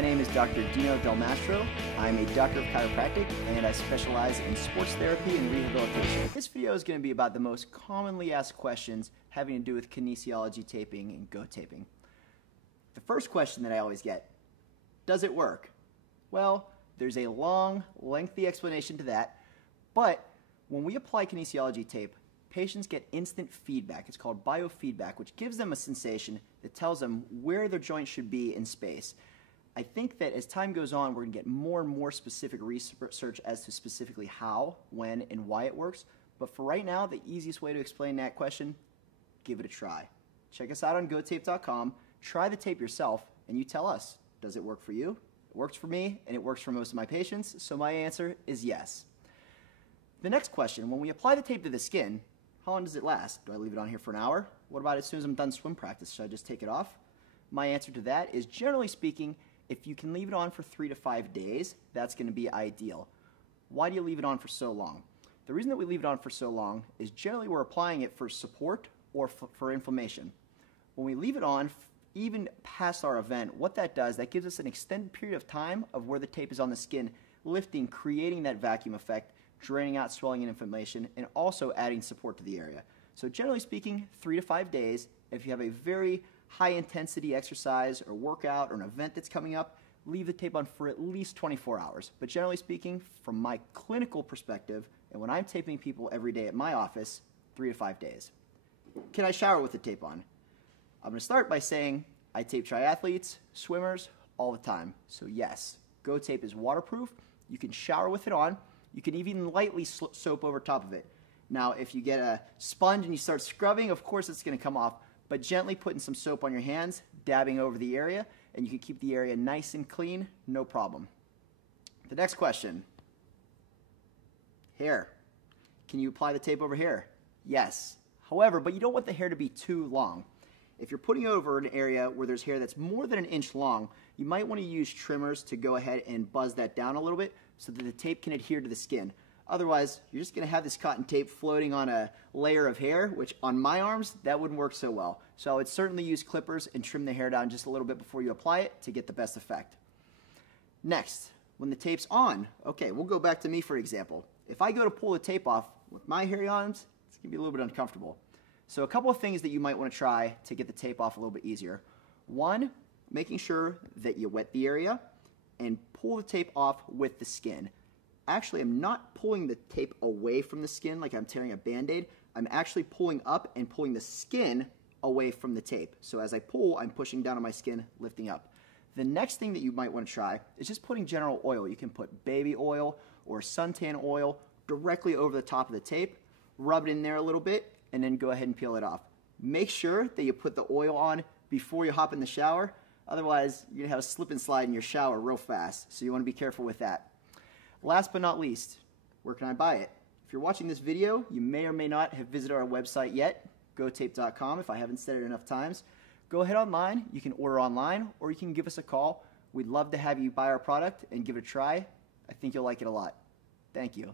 My name is Dr. Dino Del Mastro. I'm a doctor of chiropractic and I specialize in sports therapy and rehabilitation. This video is going to be about the most commonly asked questions having to do with kinesiology taping and GoTaping. The first question that I always get, does it work? Well, there's a long, lengthy explanation to that, but when we apply kinesiology tape, patients get instant feedback. It's called biofeedback, which gives them a sensation that tells them where their joint should be in space. I think that as time goes on, we're going to get more and more specific research as to specifically how, when, and why it works. But for right now, the easiest way to explain that question, give it a try. Check us out on GoTape.com, try the tape yourself, and you tell us, does it work for you? It works for me, and it works for most of my patients, so my answer is yes. The next question, when we apply the tape to the skin, how long does it last? Do I leave it on here for an hour? What about as soon as I'm done swim practice? Should I just take it off? My answer to that is, generally speaking, if you can leave it on for 3 to 5 days, that's going to be ideal. Why do you leave it on for so long? The reason that we leave it on for so long is generally we're applying it for support or for inflammation. When we leave it on, even past our event, what that does, that gives us an extended period of time of where the tape is on the skin, lifting, creating that vacuum effect, draining out swelling and inflammation, and also adding support to the area. So generally speaking, 3 to 5 days. If you have a very high intensity exercise or workout or an event that's coming up, leave the tape on for at least 24 hours. But generally speaking, from my clinical perspective, and when I'm taping people every day at my office, 3 to 5 days. Can I shower with the tape on? I'm going to start by saying I tape triathletes, swimmers, all the time. So yes, GoTape is waterproof. You can shower with it on. You can even lightly soap over top of it. Now, if you get a sponge and you start scrubbing, of course it's going to come off, but gently putting some soap on your hands, dabbing over the area, and you can keep the area nice and clean, no problem. The next question, hair. Can you apply the tape over hair? Yes. However, but you don't want the hair to be too long. If you're putting over an area where there's hair that's more than an inch long, you might want to use trimmers to go ahead and buzz that down a little bit so that the tape can adhere to the skin. Otherwise, you're just going to have this cotton tape floating on a layer of hair, which on my arms, that wouldn't work so well. So I would certainly use clippers and trim the hair down just a little bit before you apply it to get the best effect. Next, when the tape's on, okay, we'll go back to me for example. If I go to pull the tape off with my hairy arms, it's going to be a little bit uncomfortable. So a couple of things that you might want to try to get the tape off a little bit easier. One, making sure that you wet the area and pull the tape off with the skin. Actually, I'm not pulling the tape away from the skin like I'm tearing a Band-Aid. I'm actually pulling up and pulling the skin away from the tape. So as I pull, I'm pushing down on my skin, lifting up. The next thing that you might want to try is just putting general oil. You can put baby oil or suntan oil directly over the top of the tape, rub it in there a little bit, and then go ahead and peel it off. Make sure that you put the oil on before you hop in the shower. Otherwise, you're going to have a slip and slide in your shower real fast. So you want to be careful with that. Last but not least, where can I buy it? If you're watching this video, you may or may not have visited our website yet, GoTape.com, if I haven't said it enough times. Go ahead online. You can order online, or you can give us a call. We'd love to have you buy our product and give it a try. I think you'll like it a lot. Thank you.